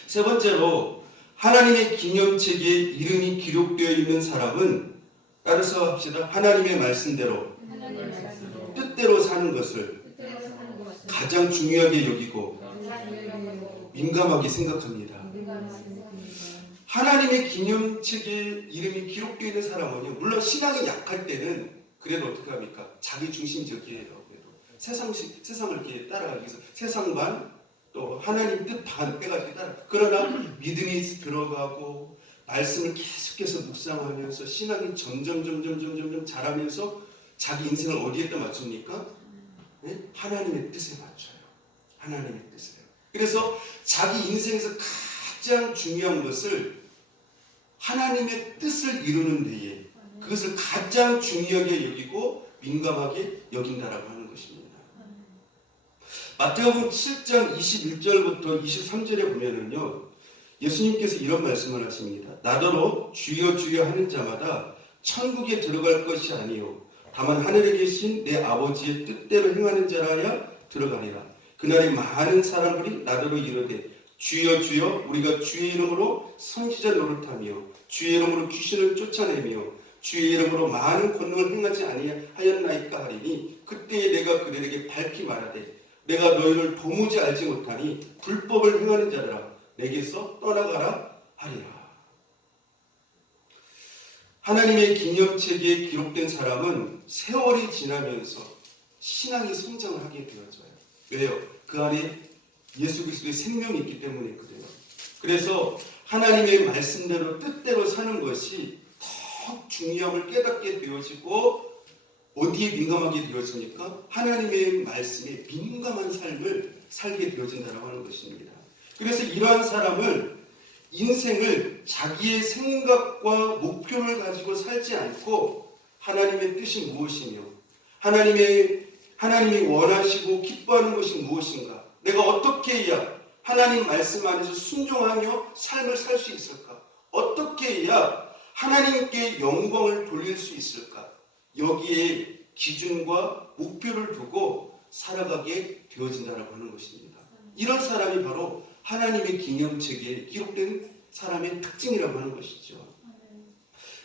세 번째로 하나님의 기념책에 이름이 기록되어 있는 사람은, 따라서 합시다. 하나님의 말씀대로 뜻대로 사는 것을 가장 중요하게 여기고 민감하게 생각합니다. 하나님의 기념책에 이름이 기록되어 있는 사람은요, 물론 신앙이 약할 때는 그래도 어떻게 합니까? 자기 중심적이에요. 세상을 이렇게 따라가기 위해서 세상 반, 또 하나님 뜻 반 빼가지고 따라. 그러나 믿음이 들어가고 말씀을 계속해서 묵상하면서 신앙이 점점 자라면서 자기 인생을 어디에다 맞춥니까? 네? 하나님의 뜻에 맞춰요. 하나님의 뜻에요. 그래서 자기 인생에서 가장 중요한 것을 하나님의 뜻을 이루는 데에 그것을 가장 중요하게 여기고 민감하게 여긴다라고 하는 것입니다. 마태복음 7장 21절부터 23절에 보면은요, 예수님께서 이런 말씀을 하십니다. 나더러 주여 주여 하는 자마다 천국에 들어갈 것이 아니요 다만 하늘에 계신 내 아버지의 뜻대로 행하는 자라야 들어가리라. 그날에 많은 사람들이 나더러 이르되 주여 주여 우리가 주의 이름으로 선지자 노릇하며 주의 이름으로 귀신을 쫓아내며 주의 이름으로 많은 권능을 행하지 아니하였나이까 하리니 그때에 내가 그들에게 밝히 말하되 내가 너희를 도무지 알지 못하니 불법을 행하는 자들아 내게서 떠나가라 하리라. 하나님의 기념책에 기록된 사람은 세월이 지나면서 신앙이 성장을 하게 되어져요. 왜요? 그 안에 예수 그리스도의 생명이 있기 때문에 그래요. 그래서 하나님의 말씀대로 뜻대로 사는 것이 더 중요함을 깨닫게 되어지고 어디에 민감하게 되어지니까 하나님의 말씀에 민감한 삶을 살게 되어진다고 하는 것입니다. 그래서 이러한 사람을 인생을 자기의 생각과 목표를 가지고 살지 않고 하나님의 뜻이 무엇이며 하나님이 원하시고 기뻐하는 것이 무엇인가, 내가 어떻게 해야 하나님 말씀 안에서 순종하며 삶을 살 수 있을까, 어떻게 해야 하나님께 영광을 돌릴 수 있을까, 여기에 기준과 목표를 두고 살아가게 되어진다고 하는 것입니다. 이런 사람이 바로 하나님의 기념책에 기록된 사람의 특징이라고 하는 것이죠.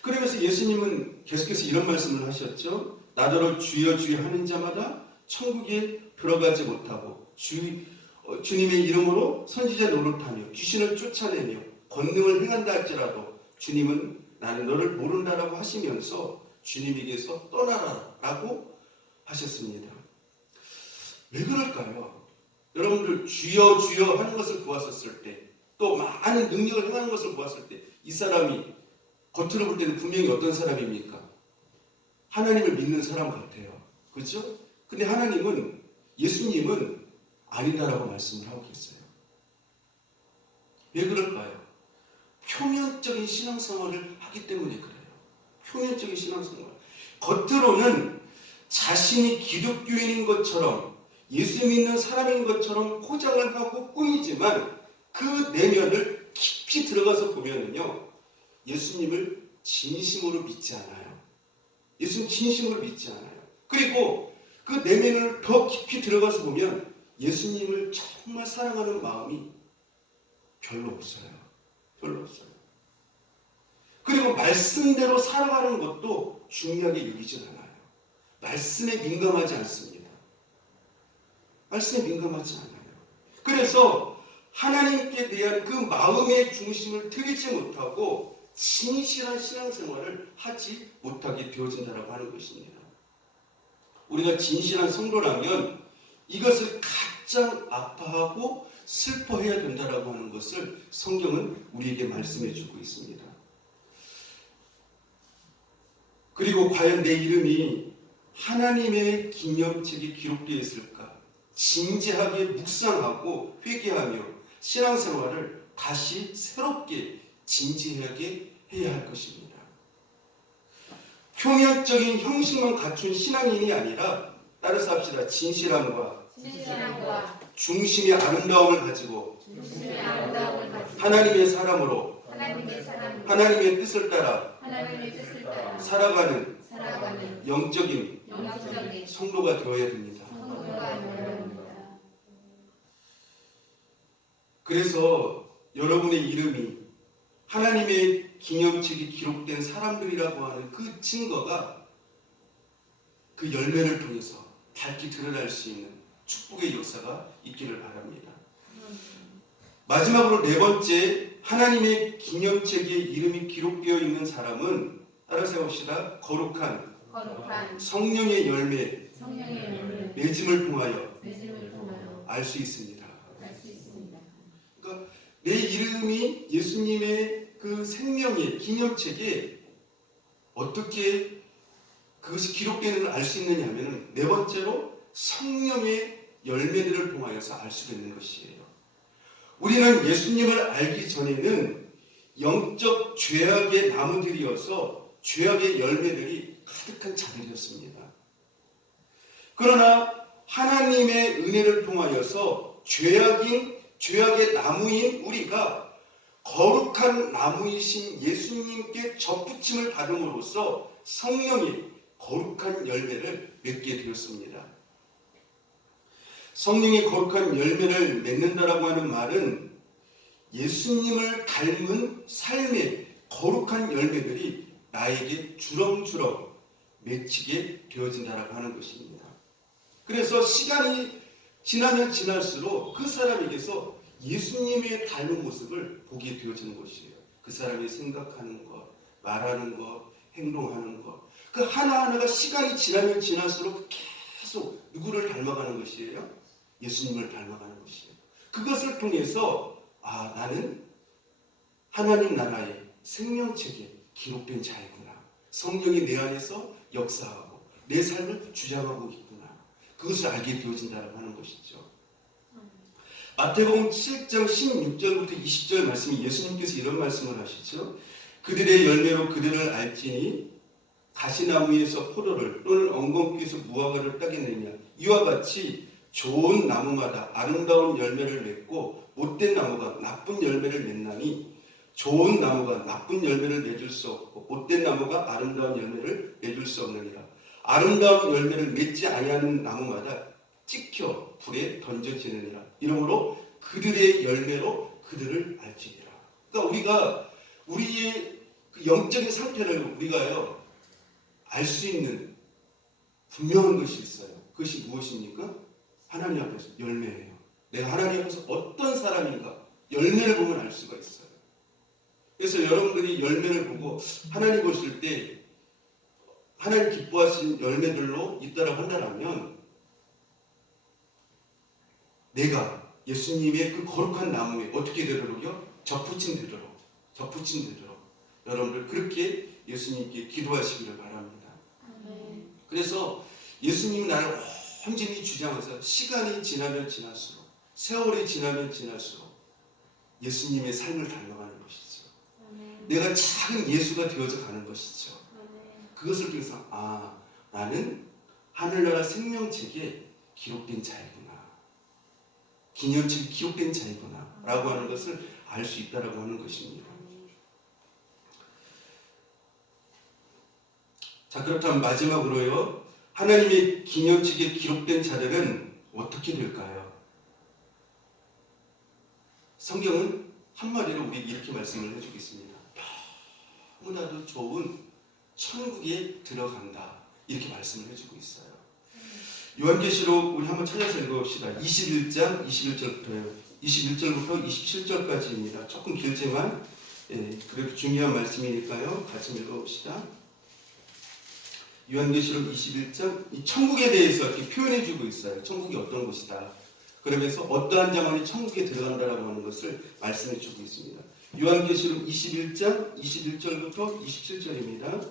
그러면서 예수님은 계속해서 이런 말씀을 하셨죠. 나더러 주여 주여 하는 자마다 천국에 들어가지 못하고 주님의 이름으로 선지자 노릇하며 귀신을 쫓아내며 권능을 행한다 할지라도 주님은 나는 너를 모른다라고 하시면서 주님에게서 떠나라라고 하셨습니다. 왜 그럴까요? 여러분들 주여 주여 하는 것을 보았었을 때, 또 많은 능력을 행하는 것을 보았을 때 이 사람이 겉으로 볼 때는 분명히 어떤 사람입니까? 하나님을 믿는 사람 같아요. 그렇죠? 근데 하나님은, 예수님은 아니다라고 말씀을 하고 계세요. 왜 그럴까요? 표면적인 신앙생활을 하기 때문에 그래요. 표면적인 신앙생활. 겉으로는 자신이 기독교인인 것처럼 예수 믿는 사람인 것처럼 포장을 하고 꾸미지만 그 내면을 깊이 들어가서 보면은요, 예수님을 진심으로 믿지 않아요. 예수님 진심으로 믿지 않아요. 그리고 그 내면을 더 깊이 들어가서 보면 예수님을 정말 사랑하는 마음이 별로 없어요. 별로 없어요. 그리고 말씀대로 살아가는 것도 중요하게 여기질 않아요. 말씀에 민감하지 않습니다. 말씀에 민감하지 않아요. 그래서 하나님께 대한 그 마음의 중심을 들이지 못하고 진실한 신앙생활을 하지 못하게 되어진다고 하는 것입니다. 우리가 진실한 성도라면 이것을 가장 아파하고 슬퍼해야 된다고 하는 것을 성경은 우리에게 말씀해 주고 있습니다. 그리고 과연 내 이름이 하나님의 기념책에 기록되어 있을까? 진지하게 묵상하고 회개하며 신앙생활을 다시 새롭게 진지하게 해야 할 것입니다. 표면적인 형식만 갖춘 신앙인이 아니라, 따라서 합시다. 진실함과 중심의 아름다움을 가지고 하나님의 사람으로 하나님의 뜻을 따라 살아가는 영적인 성도가 되어야 됩니다. 그래서 여러분의 이름이 하나님의 기념책에 기록된 사람들이라고 하는 그 증거가 그 열매를 통해서 밝히 드러날 수 있는 축복의 역사가 있기를 바랍니다. 마지막으로 네 번째, 하나님의 기념책에 이름이 기록되어 있는 사람은, 따라서 해봅시다. 거룩한 성령의 열매 맺음을 통하여 알 수 있습니다. 그러니까 내 이름이 예수님의 그 생명의 기념책에 어떻게 그것이 기록되는 걸 알 수 있느냐 하면, 네 번째로 성령의 열매들을 통하여서 알 수 있는 것이에요. 우리는 예수님을 알기 전에는 영적 죄악의 나무들이어서 죄악의 열매들이 가득한 자들이었습니다. 그러나 하나님의 은혜를 통하여서 죄악의 나무인 우리가 거룩한 나무이신 예수님께 접붙임을 받음으로써 성령이 거룩한 열매를 맺게 되었습니다. 성령이 거룩한 열매를 맺는다라고 하는 말은 예수님을 닮은 삶의 거룩한 열매들이 나에게 주렁주렁 맺히게 되어진다라고 하는 것입니다. 그래서 시간이 지나면 지날수록 그 사람에게서 예수님의 닮은 모습을 보게 되어지는 것이에요. 그 사람이 생각하는 것, 말하는 것, 행동하는 것, 그 하나하나가 시간이 지나면 지날수록 계속 누구를 닮아가는 것이에요? 예수님을 닮아가는 것이에요. 그것을 통해서 나는 하나님 나라의 생명책에 기록된 자이구나. 성령이 내 안에서 역사하고 내 삶을 주장하고 있구나. 그것을 알게 되어진다고 하는 것이죠. 마태복음 7장 16절부터 20절 말씀이 예수님께서 이런 말씀을 하시죠. 그들의 열매로 그들을 알지니 가시나무에서 포도를 또는 엉겅퀴에서 무화과를 따겠느냐. 이와 같이 좋은 나무마다 아름다운 열매를 맺고 못된 나무가 나쁜 열매를 맺나니 좋은 나무가 나쁜 열매를 맺을 수 없고 못된 나무가 아름다운 열매를 맺을 수 없느니라. 아름다운 열매를 맺지 아니하는 나무마다 찍혀 불에 던져지느니라. 이러므로 그들의 열매로 그들을 알지니라. 그러니까 우리가 우리의 그 영적인 상태를 우리가요 알 수 있는 분명한 것이 있어요. 그것이 무엇입니까? 하나님 앞에서 열매예요. 내가 하나님 앞에서 어떤 사람인가 열매를 보면 알 수가 있어요. 그래서 여러분들이 열매를 보고 하나님 보실 때 하나님 기뻐하신 열매들로 있다라고 한다면 내가 예수님의 그 거룩한 나무에 어떻게 되도록요? 접붙인 되도록 여러분들 그렇게 예수님께 기도하시기를 바랍니다. 그래서 예수님 나를 온전히 주장해서 시간이 지나면 지날수록 세월이 지나면 지날수록 예수님의 삶을 닮아가는 것이죠. 내가 작은 예수가 되어져 가는 것이죠. 그것을 통해서 나는 하늘나라 생명책에 기록된 자이구나. 기념책에 기록된 자이구나 라고 하는 것을 알 수 있다라고 하는 것입니다. 자, 그렇다면 마지막으로요. 하나님의 기념책에 기록된 자들은 어떻게 될까요? 성경은 한마디로 우리 이렇게 말씀을 해주고 있습니다. 너무나도 좋은 천국에 들어간다. 이렇게 말씀을 해주고 있어요. 요한계시록 우리 한번 찾아서 읽어봅시다. 21장 21절부터 27절까지입니다. 조금 길지만 그래도 중요한 말씀이니까요. 같이 읽어봅시다. 요한계시록 21장 이 천국에 대해서 이렇게 표현해주고 있어요. 천국이 어떤 곳이다. 그러면서 어떠한 자만이 천국에 들어간다라고 하는 것을 말씀해주고 있습니다. 요한계시록 21장 21절부터 27절입니다.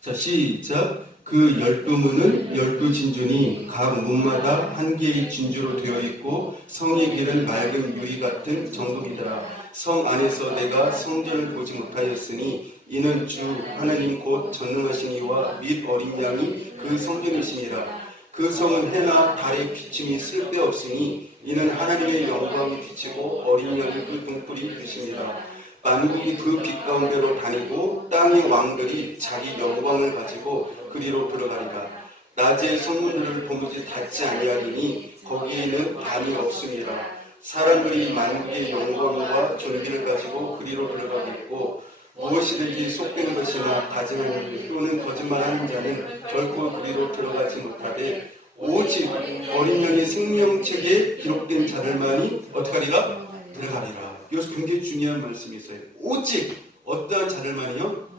자, 시작. 그 12문은 12진주니 각 문마다 한 개의 진주로 되어 있고 성의 길은 맑은 유리 같은 정금이더라. 성 안에서 내가 성전을 보지 못하였으니 이는 주 하나님 곧 전능하신 이와 및 어린 양이 그 성전이시니라. 그 성은 해나 달의 비침이 쓸데없으니 이는 하나님의 영광이 비치고 어린 양이 그 등불이 되십니다. 만국이 그 빛 가운데로 다니고 땅의 왕들이 자기 영광을 가지고 그리로 들어가리라. 낮에 성문들을 도무지 닫지 아니하리니 거기에는 담이 없음이라. 사람들이 만국의 영광과 존귀를 가지고 그리로 들어가겠고 무엇이든지 속되는 것이나 가증하는 또는 거짓말하는 자는 결코 그리로 들어가지 못하되 오직 어린 양의 생명책에 기록된 자들만이 어떻게 하리라? 들어가리라. 이것은 굉장히 중요한 말씀이 있어요. 오직 어떠한 자들만이요?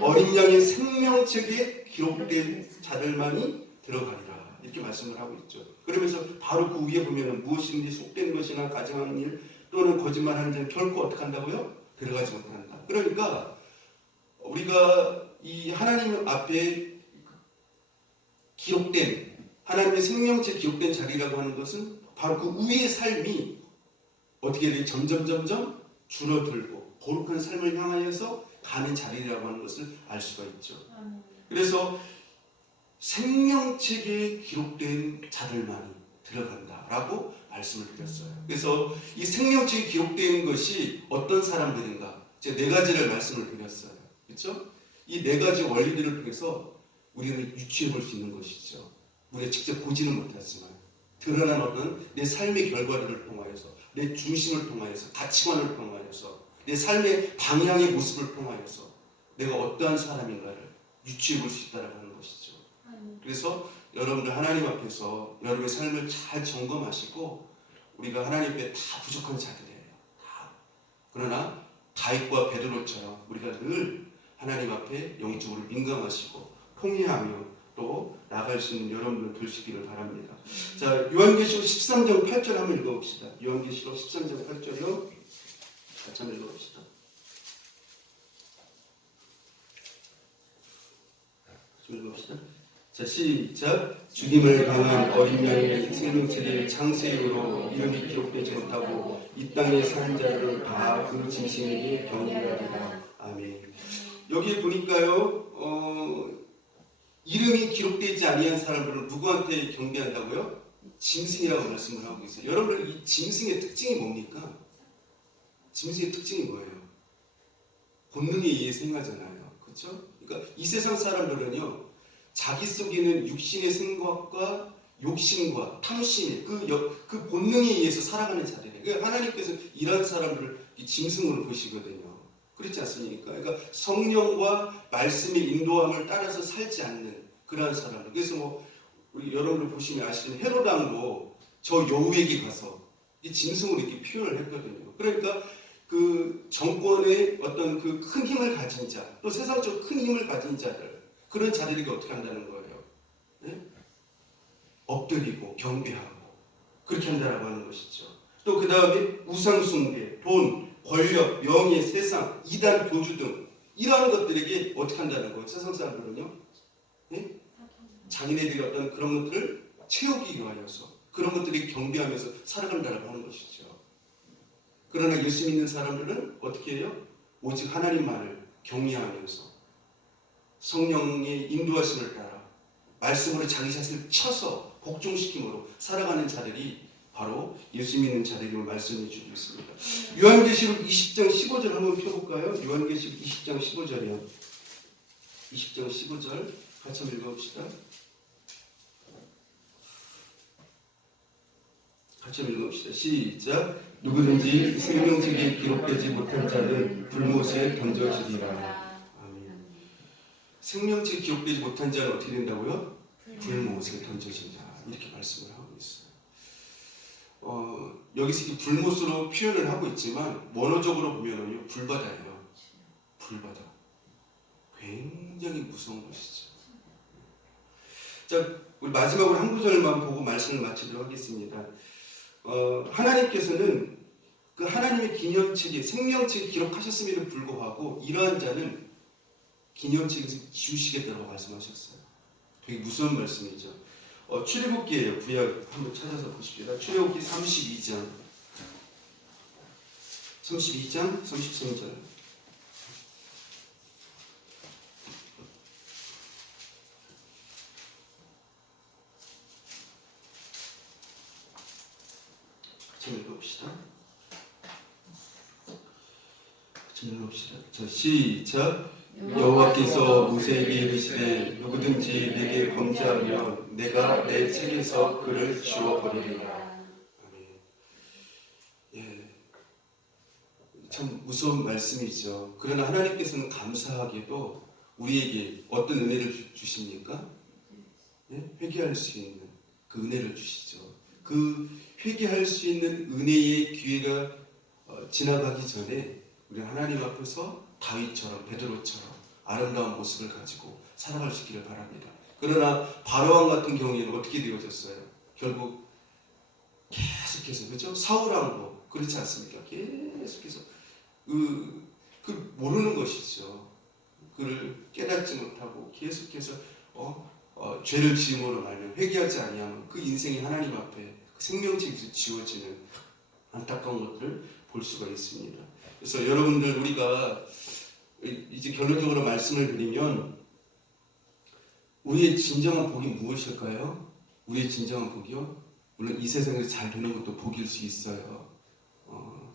어린 양의 생명책에 기록된 자들만이 들어가리라. 이렇게 말씀을 하고 있죠. 그러면서 바로 그 위에 보면 무엇인지 속된 것이나 가증하는 일 또는 거짓말하는 자는 결코 어떻게 한다고요? 들어가지 못한다. 그러니까 우리가 이 하나님 앞에 기록된 하나님의 생명책 기록된 자리라고 하는 것은 바로 그 위의 삶이 어떻게 돼? 점점 줄어들고 거룩한 삶을 향하여서 가는 자리라고 하는 것을 알 수가 있죠. 그래서 생명책에 기록된 자들만이 들어간다라고 말씀을 드렸어요. 그래서 이 생명책에 기록된 것이 어떤 사람들인가? 제가 네 가지를 말씀을 드렸어요. 그렇죠? 이 네 가지 원리들을 통해서 우리는 유추해 볼 수 있는 것이죠. 우리가 직접 보지는 못하지만 드러난 어떤 내 삶의 결과들을 통하여서 내 중심을 통하여서 가치관을 통하여서 내 삶의 방향의 모습을 통하여서 내가 어떠한 사람인가를 유추해 볼 수 있다는 하는 것이죠. 그래서 여러분들 하나님 앞에서 여러분의 삶을 잘 점검하시고 우리가 하나님 앞에 다 부족한 자들이에요. 다. 그러나 다윗과 베드로처럼 우리가 늘 하나님 앞에 영적으로 민감하시고 통회하며 또 나갈 수 있는 여러분들 되시기를 바랍니다. 자, 요한계시록 13장 8절 한번 읽어봅시다. 요한계시록 13장 8절이요. 같이 한번 읽어봅시다. 같이 읽어봅시다. 자, 시작. 주님을 향한 어린 양의 생명책의 창세기로 이름이 기록되지 못하고 이 땅에 사는 자들은 다 그 짐승에게 경배하리라. 아멘. 여기 보니까요, 이름이 기록되지 아니한 사람들은 누구한테 경배한다고요? 짐승이라고 말씀을 하고 있어요. 여러분들 이 짐승의 특징이 뭡니까? 짐승의 특징이 뭐예요? 본능에 의해서 행하잖아요. 그렇죠? 그러니까 이 세상 사람들은요, 자기 속에는 육신의 생각과 욕심과 탐심, 그 본능에 의해서 살아가는 자들이에요. 그러니까 하나님께서 이런 사람들을 짐승으로 보시거든요. 그렇지 않습니까? 그러니까 성령과 말씀의 인도함을 따라서 살지 않는 그러한 사람들. 그래서 우리 여러분들 보시면 아시는 헤롯 왕도 저 여우에게 가서 이 짐승으로 이렇게 표현을 했거든요. 그러니까 그 정권의 어떤 그 큰 힘을 가진 자, 또 세상적 큰 힘을 가진 자들, 그런 자들에게 어떻게 한다는 거예요? 네? 엎드리고 경배하고 그렇게 한다라고 하는 것이죠. 또 그 다음에 우상숭배, 돈, 권력, 명예, 세상, 이단, 교주 등 이러한 것들에게 어떻게 한다는 거예요? 세상 사람들은요, 네? 자기네들이 어떤 그런 것들을 채우기 위하여서 그런 것들이 경배하면서 살아간다고 하는 것이죠. 그러나 예수 믿는 사람들은 어떻게 해요? 오직 하나님만을 경외하면서 성령의 인도하심을 따라 말씀으로 자기 자신을 쳐서 복종시킴으로 살아가는 자들이 바로 예수 믿는 자들임을 말씀해 주고 있습니다. 요한계시록 20장 15절 한번 펴볼까요? 요한계시록 20장 15절이요. 20장 15절 같이 한번 읽어봅시다. 같이 한번 읽어봅시다. 시작. 누구든지 생명책에 기록되지 못한 자는 불못에 던져지리라. 아멘. 생명책에 기록되지 못한 자는 어떻게 된다고요? 불못에 던져진다. 이렇게 말씀을 하고 있어요. 여기서 이 불못으로 표현을 하고 있지만 원어적으로 보면은요, 불바다예요. 불바다. 굉장히 무서운 것이죠. 자, 우리 마지막으로 한 구절만 보고 말씀을 마치도록 하겠습니다. 하나님께서는 그 하나님의 기념책에 생명책에 기록하셨음에도 불구하고 이러한 자는 기념책에서 지우시겠다고 말씀하셨어요. 되게 무서운 말씀이죠. 출애굽기예요. 구약 한번 찾아서 보십시다. 출애굽기 32장 33절. 같이 읽어봅시다. 자, 시작. 여호와께서 모세에게 이르시되 누구든지 내게 범죄하면 내가 내 책에서 그를 지워버리리라. 예, 참 무서운 말씀이죠. 그러나 하나님께서는 감사하게도 우리에게 어떤 은혜를 주십니까? 예? 회개할 수 있는 그 은혜를 주시죠. 그 회개할 수 있는 은혜의 기회가 지나가기 전에 우리 하나님 앞에서 다윗처럼 베드로처럼 아름다운 모습을 가지고 살아갈 수 있기를 바랍니다. 그러나 바로왕 같은 경우에는 어떻게 되어졌어요? 결국 계속해서, 그렇죠? 사울왕도 그렇지 않습니까? 계속해서 그 모르는 것이죠. 그를 깨닫지 못하고 계속해서 죄를 지음으로 말면 회개하지 아니하면 그 인생이 하나님 앞에 그 생명책에서 지워지는 안타까운 것들을 볼 수가 있습니다. 그래서 여러분들, 우리가 이제 결론적으로 말씀을 드리면 우리의 진정한 복이 무엇일까요? 우리의 진정한 복이요? 물론 이 세상에서 잘 되는 것도 복일 수 있어요.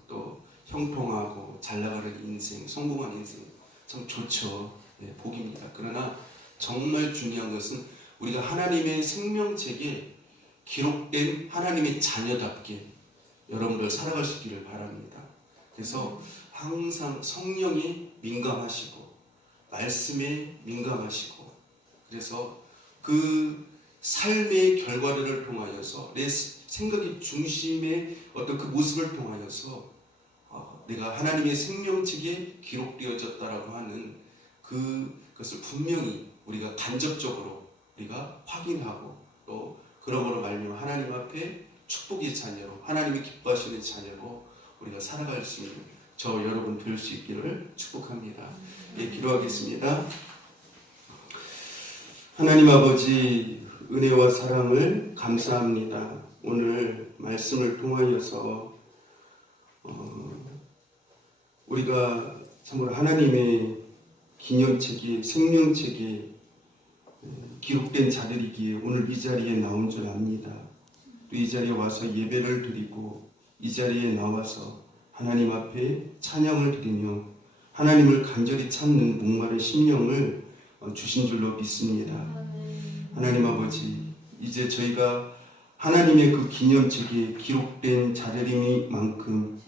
또 형통하고 잘 나가는 인생, 성공한 인생 참 좋죠. 네, 복입니다. 그러나 정말 중요한 것은 우리가 하나님의 생명책에 기록된 하나님의 자녀답게 여러분들 살아갈 수 있기를 바랍니다. 그래서 항상 성령에 민감하시고 말씀에 민감하시고, 그래서 그 삶의 결과를 통하여서 내 생각의 중심의 어떤 그 모습을 통하여서 내가 하나님의 생명책에 기록되어졌다라고 하는 그것을 분명히 우리가 간접적으로 우리가 확인하고 또 그러므로 말미암아 하나님 앞에 축복의 자녀로 하나님이 기뻐하시는 자녀로 우리가 살아갈 수 있는 저 여러분 될 수 있기를 축복합니다. 예, 기도하겠습니다. 하나님 아버지 은혜와 사랑을 감사합니다. 오늘 말씀을 통하여서 우리가 참으로 하나님의 기념책이 생명책이 기록된 자들이기에 오늘 이 자리에 나온 줄 압니다. 또 이 자리에 와서 예배를 드리고 이 자리에 나와서 하나님 앞에 찬양을 드리며 하나님을 간절히 찾는 목마른 심령을 주신 줄로 믿습니다. 하나님 아버지, 이제 저희가 하나님의 그 기념책에 기록된 자들이니만큼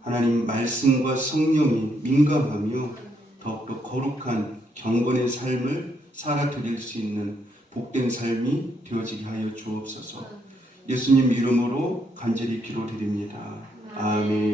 하나님 말씀과 성령이 민감하며 더욱더 거룩한 경건의 삶을 살아드릴 수 있는 복된 삶이 되어지게 하여 주옵소서. 예수님 이름으로 간절히 기도드립니다. 아멘.